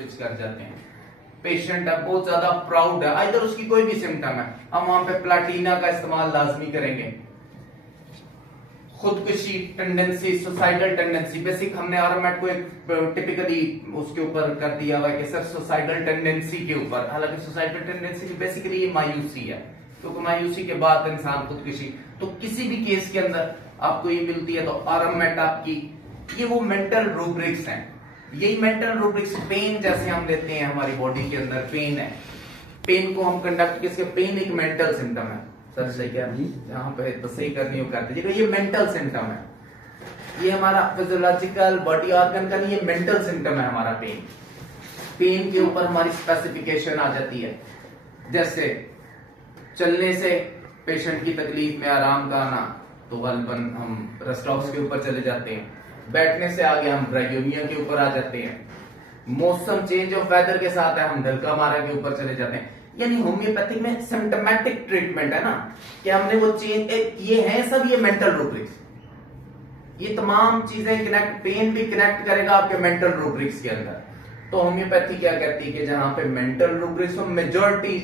Switch कर जाते हैं। पेशेंट है बहुत ज्यादा प्राउड है, आइदर उसकी कोई भी सिम्टम है, हम वहां पे प्लाटीना का इस्तेमाल लाजमी करेंगे। खुदकुशी टेंडेंसी, सुसाइडल टेंडेंसी, बेसिक हमने आरएमएट को एक टिपिकली उसके ऊपर कर दिया हुआ है कि सर सुसाइडल टेंडेंसी के ऊपर, हालांकि सुसाइडल टेंडेंसी की बेसिकली ये मायूसी है, क्योंकि मायूसी के बाद इंसान खुदकुशी, तो किसी भी केस के अंदर आपको ये मिलती है तो आरएमएट आपकी, ये वो मेंटल रूब्रिक्स हैं। यही मेंटल रूब्रिक्स पेन जैसे हम लेते हैं हमारी बॉडी के अंदर पेन है, पेन को हम कंडक्ट किसके, पेन एक मेंटल सिम्टम है सर, सही क्या यहाँ पे तो सही करनी हो कर दीजिएगा, ये मेंटल सिम्टम है, ये हमारा फिजियोलॉजिकल बॉडी ऑर्गन का नहीं, ये मेंटल सिम्टम है हमारा पेन। पेन के ऊपर हमारी स्पेसिफिकेशन आ जाती है, जैसे चलने से पेशेंट की तकलीफ में आराम का आना तो गलबन हम रेस्टॉक्स के ऊपर चले जाते हैं, बैठने से आगे हम ब्रायोनिया के ऊपर आ जाते हैं, मौसम चेंज ऑफ वेदर के साथ है हम ढलका मारा के ऊपर चले जाते हैं। यानी होम्योपैथिक में सिम्टोमेटिक ट्रीटमेंट है ना, कि हमने वो चेंज, ये है सब ये मेंटल रूब्रिक्स, ये तमाम चीजें कनेक्ट, पेन भी कनेक्ट करेगा आपके मेंटल रूब्रिक्स के अंदर। तो होम्योपैथी क्या कहती है कि जहां पे मेंटल रूब्रिक्स में मेजॉरिटी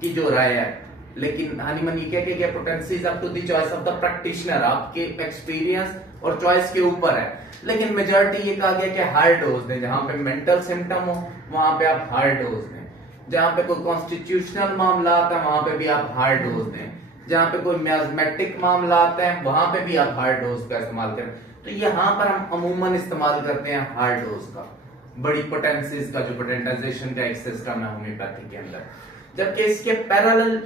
की जो राय है, लेकिन हनीमन ये क्या कि potencies up to the choice of the practitioner, आपके एक्सपीरियंस और चॉइस के ऊपर है, लेकिन मेजॉरिटी ये कहा गया कि हाई डोज दें, जहां पे मेंटल सिम्टम हो वहां पे आप हाई डोज दें, जहां पे कोई कॉन्स्टिट्यूशनल मामला आता है वहां पे भी आप हाई डोज दें, जहां पे कोई मियाज्मेटिक मामला आता है वहां पे भी आप हाई डोज का इस्तेमाल करें। तो यहाँ पर हम अमूमन इस्तेमाल करते हैं हाई डोज का, बड़ी पोटेंसीज का, जो पोटेंटाइजेशन का एक सिस्टम है होम्योपैथी के अंदर। जबकि इसके पैरेलल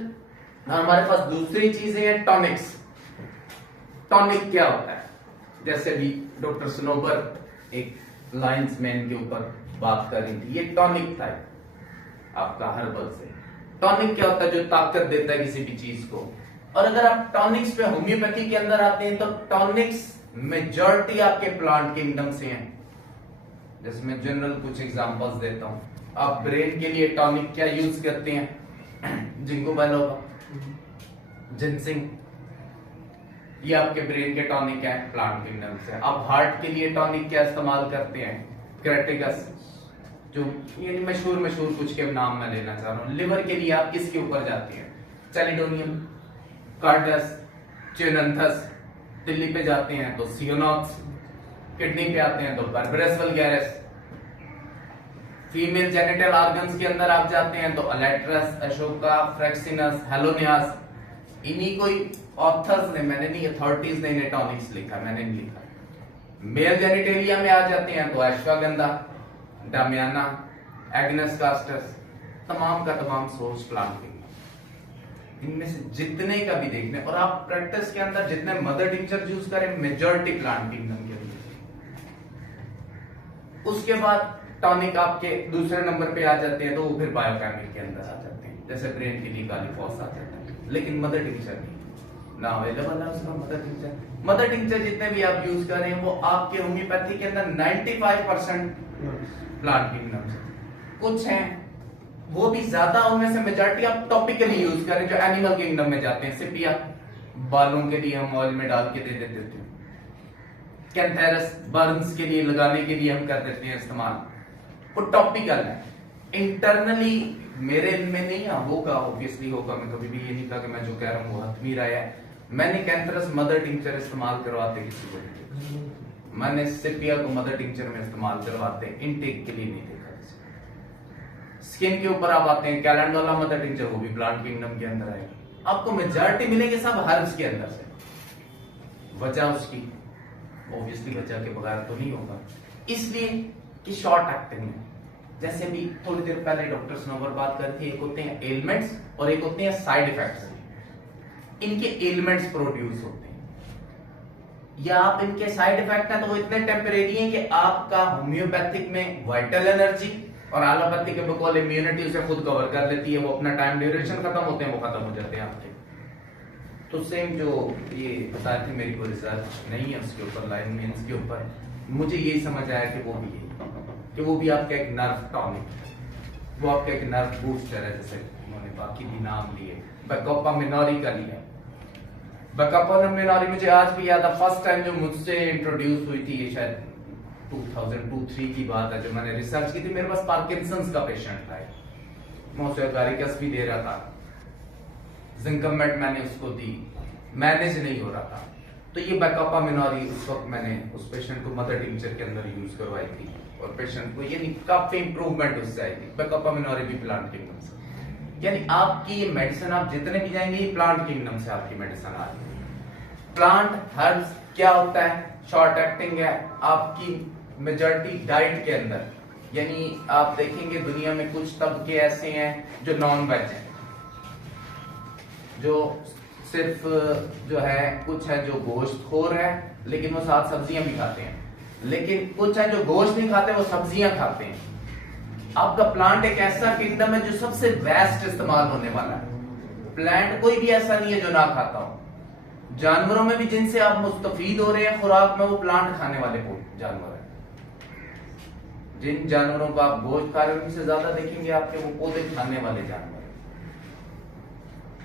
हमारे पास दूसरी चीजें हैं, टॉनिक्स। टॉनिक क्या होता है, जैसे भी डॉक्टर स्नोबर एक लाइंस मैन के ऊपर बात कर रही थी, ये टॉनिक था आपका हर्बल से। टॉनिक क्या होता है, जो ताकत देता है किसी भी चीज को। और अगर आप टॉनिक्स पे होम्योपैथी के अंदर आते हैं तो टॉनिक्स मेजॉरिटी आपके प्लांट किंगडम से हैं। जैसे मैं जनरल कुछ एग्जांपल्स देता हूं, आप ब्रेन के लिए टॉनिक क्या यूज करते हैं, जिंको बाइलोबा, जिनसिंग, ये आपके ब्रेन के टॉनिक है प्लांट किंगडम से। आप हार्ट के लिए टॉनिक क्या इस्तेमाल करते हैं, क्रेटिकस, जो यानी मशहूर कुछ के नाम मैं लेना चाह रहा हूं। लिवर के लिए आप किसके ऊपर जाते हैं, चैलिडोनियम, कार्डस, चेनंथस। दिल्ली पे जाते हैं तो सियोनॉक्स, किडनी पे आते हैं तो बर्बेरस वल्गैरिस, फीमेल जेनिटल ऑर्गन्स के अंदर आप जाते हैं तो अलेट्रस, अशोका, फ्रेक्सिनस, हेलोनियास। इन्हीं कोई ऑथर्स ने, मैंने नहीं, अथॉरिटीज ने इन्हें टॉनिक्स लिखा, मैंने नहीं लिखा। मेल जेनिटेलिया में आ जाते हैं तो अश्वगंधा, डामियाना, एग्नस कास्टस, तमाम का तमाम सोर्स प्लांट के, इनमें से जितने का भी देखने, और आप प्रैक्टिस के अंदर जितने मदर टिंचर यूज करें मेजॉरिटी प्लांट किंगडम के अंदर। उसके बाद टॉनिक आपके दूसरे नंबर पे आ जाते हैं तो वो फिर बायोकेमिक के अंदर आ जाते हैं, जैसे ब्रेन के लिए कालीफॉस आ जाता है, लेकिन मदर टिंचर नहीं ना अवेलेबल है उसका। मदर टिंचर जितने भी आप यूज कर रहे हैं वो आपके होम्योपैथी के अंदर 95% प्लांट किंगडम से। कुछ हैं वो भी ज्यादा, उनमें से मेजॉरिटी आप टॉपिकली यूज करें जो एनिमल किंगडम में जाते हैं। सिपिया बालों के लिए हम ऑयल में डाल के दे देते थे, कैंथेरस बर्न्स के लिए लगाने के लिए हम कर देते हैं इस्तेमाल, वो टॉपिकल है। इंटरनली मेरे इनमें नहीं है, होगा ऑब्वियसली होगा, मैं कभी भी ये नहीं कहा कि मैं जो कह रहा हूँ वो हतमी राय है। मैंने कैंथेरस मदर टिंचर इस्तेमाल करवाते किसी को, मैंने सिपिया को मदर टिंचर में इस्तेमाल करवाते, इनटेक के लिए नहीं देखा। स्किन के ऊपर आप आते हैं, कैलेंडोला मदर टिंचर, वो भी प्लांट किंगडम के अंदर आएगा। आपको मेजॉरिटी मिलेगी सब हर्ब्स के अंदर से। वजह उसकी ऑब्वियसली वजह के बगैर तो नहीं होगा, इसलिए कि शॉर्ट एक्टिंग है। जैसे भी थोड़ी देर पहले डॉक्टर स्नोवर बात कर थी, एक होते हैं एलिमेंट्स और एक होते हैं साइड इफेक्ट्स। इनके एलिमेंट्स प्रोड्यूस होते हैं या आप इनके साइड इफेक्ट है तो वो इतने टेम्परेरी हैं कि आपका होम्योपैथिक में वाइटल एनर्जी और एलोपैथी के बकौल इम्यूनिटी उसे खुद कवर कर लेती है, वो अपना टाइम ड्यूरेशन खत्म होते हैं, वो खत्म हो जाते हैं आपके। तो सेम जो ये बताए थे, मेरी कोई रिसर्च नहीं है उसके ऊपर, लाइन मीन्स के ऊपर, मुझे यही समझ आया कि वो भी है कि वो भी आपका एक नर्व टॉनिक, वो आपका एक नर्व बूस्टर है, जैसे उन्होंने बाकी भी नाम लिए, बैकोपा मिनोरी का लिया। बैकोपा मिनोरी मुझे आज भी याद है, फर्स्ट टाइम जो मुझसे इंट्रोड्यूस हुई थी, ये शायद 2002-3 की बात है, जो मैंने रिसर्च की थी। मेरे पास पार्किंसंस का पेशेंट था, मोसोगारिकस भी दे रहा था, जिंकमेट मैंने उसको दी, मैनेज नहीं हो रहा था। तो ये बैकअपा मिनोरी उस वक्त मैंने उस पेशेंट को मदर टिंचर के अंदर यूज करवाई थी, और पेशेंट को ये काफी इंप्रूवमेंट उससे आई थी। बैकअपा मिनोरी भी प्लांट किंगडम से, यानी आपकी ये मेडिसिन आप जितने भी जाएंगे ये प्लांट किंगडम से आपकी मेडिसिन आ रही है। प्लांट हर्ब्स क्या होता है, शॉर्ट एक्टिंग है आपकी मेजॉरिटी डाइट के अंदर, यानी आप देखेंगे दुनिया में कुछ तबके ऐसे हैं जो नॉन वेज हैं, जो सिर्फ जो है, कुछ है जो गोश्त खोर है लेकिन वो साथ सब्जियां भी खाते हैं, लेकिन कुछ है जो गोश्त नहीं खाते वो सब्जियां खाते हैं। आपका प्लांट एक ऐसा किंगडम है जो सबसे बेस्ट इस्तेमाल होने वाला है। प्लांट कोई भी ऐसा नहीं है जो ना खाता हो। जानवरों में भी जिनसे आप मुस्तफीद हो रहे हैं खुराक में, वो प्लांट खाने वाले जानवर है। जिन जानवरों को आप गोश्त खा रहे हो उनसे ज्यादा देखेंगे आपके वो पौधे खाने वाले जानवर।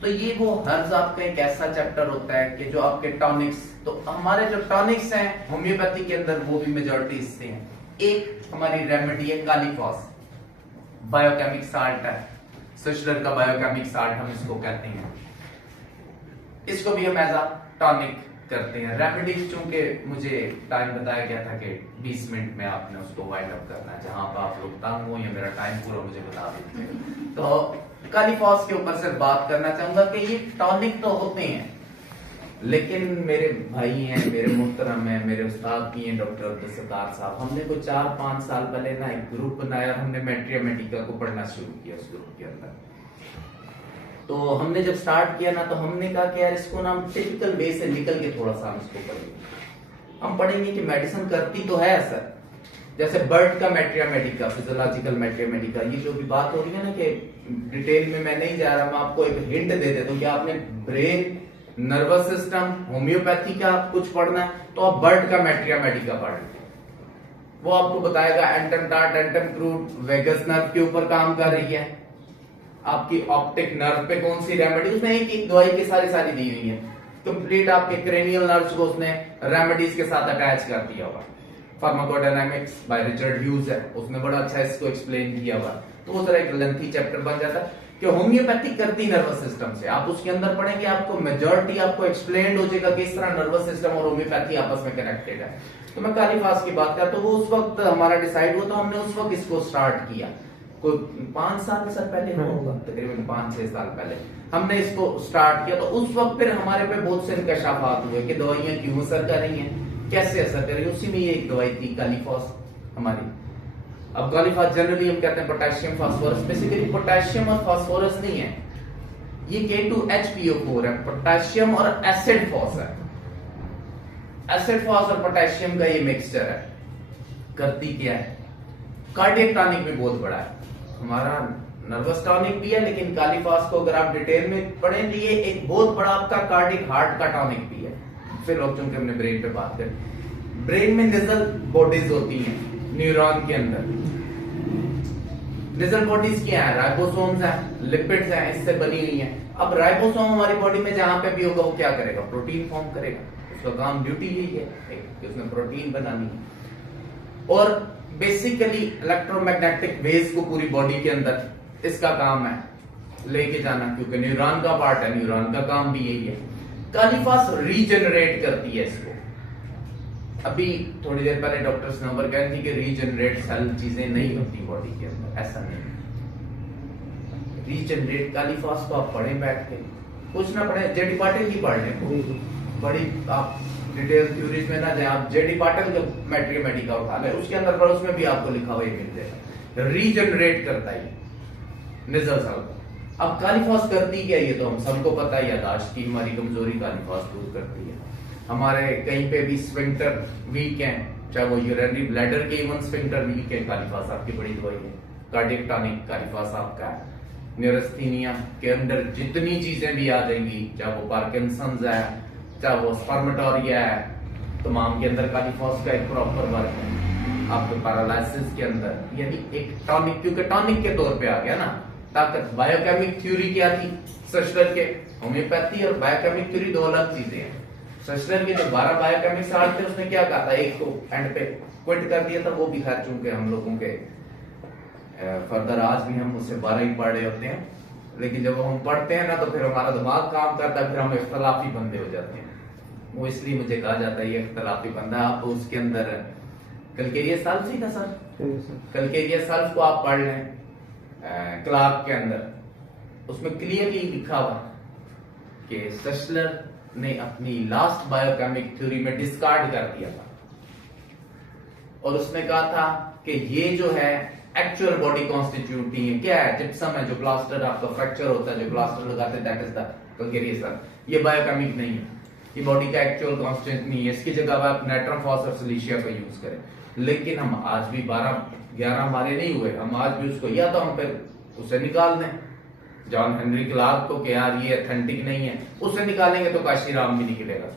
तो ये वो हर्ब्स आपका एक ऐसा चैप्टर होता है कि जो आपके टॉनिक्स, तो हमारे जो टॉनिक्स हैं होम्योपैथी के अंदर वो भी मेजॉरिटी इससे हैं। एक हमारी रेमेडी है कालीफॉस, बायोकेमिक साल्ट है, सिस्टर का बायोकेमिक साल्ट हम इसको कहते हैं। इसको भी हम एज अ टॉनिक करते हैं। रेमेडीज चूंकि मुझे टाइम बताया गया था कि 20 मिनट में आपने उसको वाइंड अप करना है, जहां पर आप लोग तंग हो या मेरा टाइम पूरा मुझे बता देते हैं। तो कालीफॉस के ऊपर से बात करना चाहूंगा कि ये टॉनिक तो होते हैं, लेकिन मेरे भाई हैं, मेरे मुहतरम हैं, मेरे उस्ताद भी हैं डॉक्टर अब्दुल सत्तार साहब, हमने कोई 4-5 साल पहले ना एक ग्रुप बनाया, हमने मैट्रिया मेडिका को पढ़ना शुरू किया उस ग्रुप के अंदर। तो हमने जब स्टार्ट किया ना, तो हमने कहा कि यार इसको ना हम टिपिकल वे से निकल के थोड़ा सा हम इसको पढ़ेंगे। हम पढ़ेंगे कि मेडिसिन करती तो है सर, जैसे बर्ड का मैट्रिया मेडिका, फिजियोलॉजिकल मैट्रिया मेडिका, ये जो भी बात हो रही है ना, कि डिटेल में मैं नहीं जा रहा, मैं आपको एक हिंट दे देता हूँ कि आपने ब्रेन, नर्वस सिस्टम, होम्योपैथी का कुछ पढ़ना है तो आप बर्ड का मैट्रिया मेडिका पढ़ लीजिए। वो आपको बताएगा एंटम टार्ट, एंटम क्रूट, वेगस नर्व के ऊपर काम कर रही है, आपकी ऑप्टिक नर्व पे कौन सी रेमेडी, उसने एक एक दवाई की सारी दी हुई है। कंप्लीट आपके क्रेनियल नर्व्स को उसने रेमेडीज के साथ अटैच कर दिया हुआ। फार्माकोडायनामिक्स बाय रिचर्ड ह्यूज है, उसने बड़ा अच्छा इसको एक्सप्लेन किया हुआ। तो वो जरा एक लेंथी चैप्टर बन जाता है कि होम्योपैथी करती नर्वस सिस्टम से। आप उसके अंदर पढ़ेंगे, आपको मेजॉरिटी आपको एक्सप्लेन हो जाएगा किस तरह नर्वस सिस्टम और होम्योपैथी आपस में कनेक्टेड है। तो मैं कालीफास की बात करता हूँ, वो उस वक्त हमारा डिसाइड हुआ, तो हमने उस वक्त इसको स्टार्ट किया, कोई 5 साल से पहले होगा, तकरीबन 5-6 साल पहले हमने इसको स्टार्ट किया। तो उस वक्त फिर हमारे पे बहुत से इंकशाफात हुए कि दवाइयां क्यों असर कर रही हैं, कैसे असर कर रही है। उसी में ये एक दवाई थी कालीफॉस हमारी। अब कालीफॉस जनरली हम कहते हैं पोटेशियम फास्फोरस, बेसिकली पोटेशियम और फास्फोरस नहीं है, ये K2HPO4 है, पोटेशियम और एसिड फॉस है। एसिड फॉस और पोटेशियम का ये मिक्सचर है। करती क्या है, कार्डियक टॉनिक भी बहुत बड़ा है, हमारा नर्वस टॉनिक भी है, लेकिन कालीफॉस को अगर आप डिटेल में पढ़ें तो ये एक बहुत बड़ा आपका कार्डियक हार्ट का टॉनिक भी है। फिर लोग चूंकि हमने ब्रेन पे बात करें, ब्रेन में निजल बॉडीज होती हैं न्यूरॉन के अंदर। निजल बॉडीज क्या है, राइबोसोम्स हैं, लिपिड्स हैं, इससे बनी हुई हैं। अब राइबोसोम हमारी बॉडी में जहां पे भी होगा वो क्या करेगा, प्रोटीन फॉर्म करेगा, उसका काम ड्यूटी यही है कि उसने प्रोटीन बनानी है। और बेसिकली इलेक्ट्रोमैग्नेटिक वेव्स को पूरी बॉडी के अंदर इसका काम है लेके जाना, क्योंकि न्यूरॉन का पार्ट है, न्यूरॉन का काम भी यही है। कालीफॉस रीजनरेट करती है इसको। अभी थोड़ी देर पहले डॉक्टर स्नोबर कह रही थी कि रीजनरेट सेल चीजें नहीं होती बॉडी के अंदर, ऐसा नहीं। रीजनरेट कालीफॉस को आप पढ़े बैठ के, कुछ ना पढ़े, जेडी पाटिल की पढ़ लें, बड़ी आप डिटेल थ्योरीज में ना जाए, आप जेडी पाटिल जो मैट्रिया मेडिका उठा ले, उसके अंदर पर उसमें भी आपको लिखा हुआ मिल जाएगा, रीजनरेट करता है निजल सेल को। अब कालीफॉस करती क्या, ये तो हम सबको पता है, यादाश्त की हमारी कमजोरी कालीफॉस दूर करती है। हमारे कहीं पे भी स्फिंक्टर वीक है, चाहे वो यूरिनरी ब्लैडर के इवन स्फिंक्टर वीक है, कालीफॉस आपकी बड़ी दवाई है। कार्डियक टॉनिक कालीफॉस आपका है। न्यूरोस्थीनिया के अंदर जितनी चीजें भी आ जाएंगी, चाहे वो पार्किंसंस है, चाहे वो स्पर्मेटोरिया है, तमाम के अंदर कालीफॉस का एक प्रॉपर वर्क है। आपके पैरालिसिस के अंदर, यानी एक टॉनिक, क्योंकि टॉनिक के तौर पे आ गया ना ताकत। बायोकेमिक थ्योरी क्या थी सस्टर के, होम्योपैथी और बायोकेमिक थ्योरी दो अलग चीजें हैं। सस्टर के जो 12 बायोकेमिक्स आर्ट थे उसने क्या कहा था, एक तो एंड पे क्विट कर दिया था, वो भी खैर चूंकि हम लोगों के फर्दर आज भी हम उससे 12 ही पढ़े होते हैं, लेकिन जब हम पढ़ते हैं ना तो फिर हमारा दिमाग काम करता है, फिर हम इख्तलाफी बंदे हो जाते हैं। वो इसलिए मुझे कहा जाता है ये इख्तलाफी बंदा। आप उसके अंदर कलकेरिया सल्फ ही था सर, कलकेरिया सल्फ को आप पढ़ लें क्लार्क के अंदर, उसमें क्लियरली लिखा हुआ कि सस्लर ने अपनी लास्ट बायोकेमिक थ्योरी में डिस्कार्ड कर दिया था और उसने कहा था कि ये जो है एक्चुअल बॉडी कॉन्स्टिट्यूट नहीं है, क्या है, जिप्सम है, जो प्लास्टर आपका फ्रैक्चर होता है, जो प्लास्टर लगाते हैं, that is the Calcarea sulph. ये बायोकेमिक नहीं है, ये बॉडी का एक्चुअल कांस्टेंट नहीं है, इसकी जगह आप नाइट्रम फॉस और सिलिशिया का यूज करें। लेकिन हम आज भी 12-11 हमारे नहीं हुए, हम आज भी उसको या तो हम फिर उसे निकाल दें जॉन हेनरी क्लार्क को कि यार ये ऑथेंटिक नहीं है, उसे निकालेंगे तो काशीराम भी निकलेगा।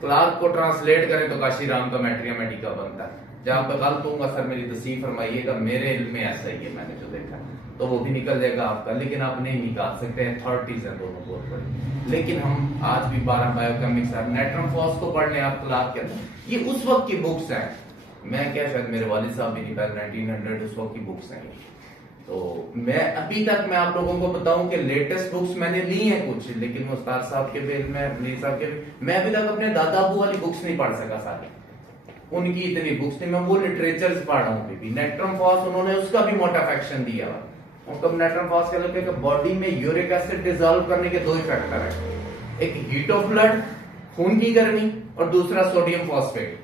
क्लार्क को ट्रांसलेट करें तो काशीराम का मैट्रिया मेडिका बनता है। जहां पर गलत होगा सर मेरी तस्दीक फरमाइएगा, मेरे इल्म में ऐसा ही है, मैंने जो देखा तो वो भी निकल जाएगा आपका, लेकिन आप नहीं निकाल सकते, अथॉरिटीज है दोनों बहुत बड़ी। लेकिन हम आज भी 12 बायोकेमिक्स नाइट्रम फॉस को पढ़ लें आप क्लार्क के अंदर, ये उस वक्त की बुक्स हैं, मैं क्या शायद मेरे वालिद साहब भी निकाल 1900 उस वक्त की बुक्स हैं। तो मैं अभी तक मैं आप लोगों को बताऊं कि लेटेस्ट बुक्स मैंने ली हैं कुछ, लेकिन मुस्तार साहब के बिल में, मीर साहब के बिल, मैं अभी तक अपने दादा अबू वाली बुक्स नहीं पढ़ सका सारे, उनकी इतनी बुक्स नहीं, मैं वो लिटरेचर पढ़ रहा हूँ अभी। नेट्रम फॉस उन्होंने उसका भी मोटिफिकेशन दिया हुआ, उनको नेट्रम फॉस कह लो कि बॉडी में यूरिक एसिड डिसॉल्व करने के दो ही फैक्टर है, एक हीट ऑफ ब्लड खून की गर्मी और दूसरा सोडियम फॉस्फेट।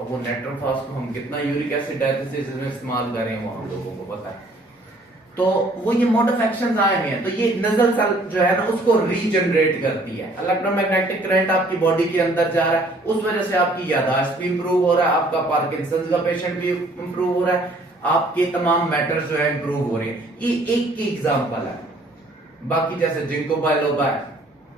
और वो नेट्रम फॉस को हम कितना यूरिक एसिड डायलिसिस में इस्तेमाल कर रहे हैं वो हम लोगों को पता है। तो वो ये मोडिफिकेशंस आए हुए हैं, तो ये नजल सेल जो है ना उसको रीजनरेट करती है, इलेक्ट्रोमैग्नेटिक करंट आपकी बॉडी के अंदर जा रहा है, उस वजह से आपकी याददाश्त भी इंप्रूव हो रहा है, आपका पार्किंसंस का पेशेंट भी इंप्रूव हो रहा है, आपके तमाम मैटर्स जो है इंप्रूव हो रहे हैं। ये एक की एग्जांपल है, बाकी जैसे जिंको बायलोबा है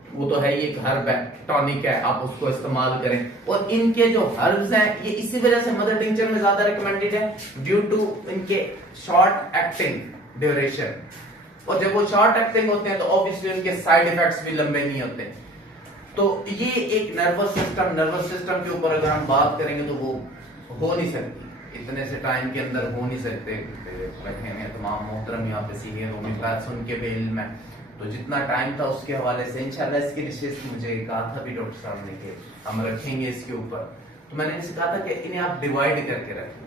वो तो है ये एक हर्ब है, टॉनिक है, आप उसको इस्तेमाल करें। और इनके जो हर्ब्स हैं ये इसी वजह से मदर टिंचर में ज्यादा रिकमेंडेड है, ड्यू टू इनके शॉर्ट एक्टिंग ड्यूरेशन। और जब वो शॉर्ट एक्टिंग होते हैं तो ऑब्वियसली उनके साइड इफेक्ट्स भी लंबे नहीं होते। तो ये एक नर्वस सिस्टम के ऊपर अगर हम बात करेंगे तो वो हो नहीं सकती, इतने से टाइम के अंदर हो नहीं सकते। बैठे हैं तमाम मोहतरम यहाँ पे सीनियर होम्योपैथ्स, उनके भी इल्म है, तो जितना टाइम था उसके हवाले से इंशाल्लाह इसकी रिसर्च मुझे कहा था भी डॉक्टर साहब ने कि हम रखेंगे इसके ऊपर। तो मैंने इनसे कहा था कि इन्हें आप डिवाइड करके रखें,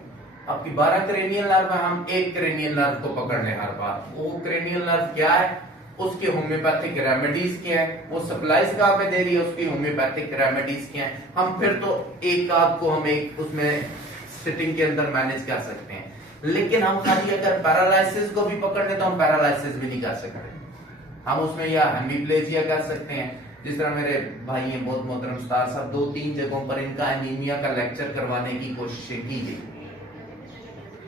आपकी 12 क्रेनियल नर्व है, हम एक क्रेनियल नर्व को पकड़ लें हर बार। वो क्रेनियल नर्व क्या है, उसके होम्योपैथिक रेमेडीज क्या है, वो सप्लाईज कहाँ पे दे रही है, उसकी होम्योपैथिक रेमेडीज क्या है। हम फिर तो एक आध को हम एक उसमें सिटिंग के अंदर मैनेज कर सकते हैं, लेकिन हम खाली अगर पैरालाइसिस को भी पकड़ ले तो हम पैरालाइसिस भी नहीं कर सकते। हम उसमें या हेमीप्लेजिया कर सकते हैं, जिस तरह मेरे भाई हैं बहुत मोहतरम स्टार साहब, 2-3 जगहों पर इनका एनीमिया का लेक्चर करवाने की कोशिश की गई,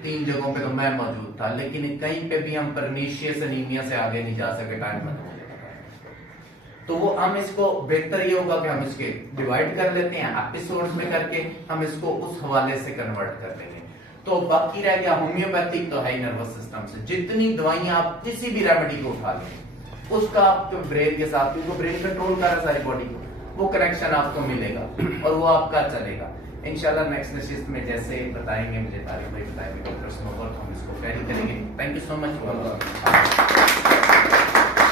3 जगहों पे तो मैं मौजूद था, लेकिन कहीं पे भी हम परनीशियस एनीमिया से आगे नहीं जा सके, टाइम खत्म हो गया। तो वो हम इसको बेहतर ये होगा कि हम इसके डिवाइड कर लेते हैं एपिसोड्स में करके, हम इसको उस हवाले से कन्वर्ट कर लेंगे। तो बाकी रह गया होम्योपैथिक, तो है नर्वस सिस्टम से जितनी दवाइयां आप किसी भी रेमेडी को उठा लें उसका आपके ब्रेन के साथ, क्योंकि ब्रेन कंट्रोल कर रहा है सारी बॉडी को, वो कनेक्शन आपको मिलेगा और वो आपका चलेगा। इंशाल्लाह नेक्स्ट नशिस्त में जैसे बताएंगे, मुझे तारीफ भाई बताएंगे डॉक्टर स्नोवर, हम इसको कैरी करेंगे। Thank you so much.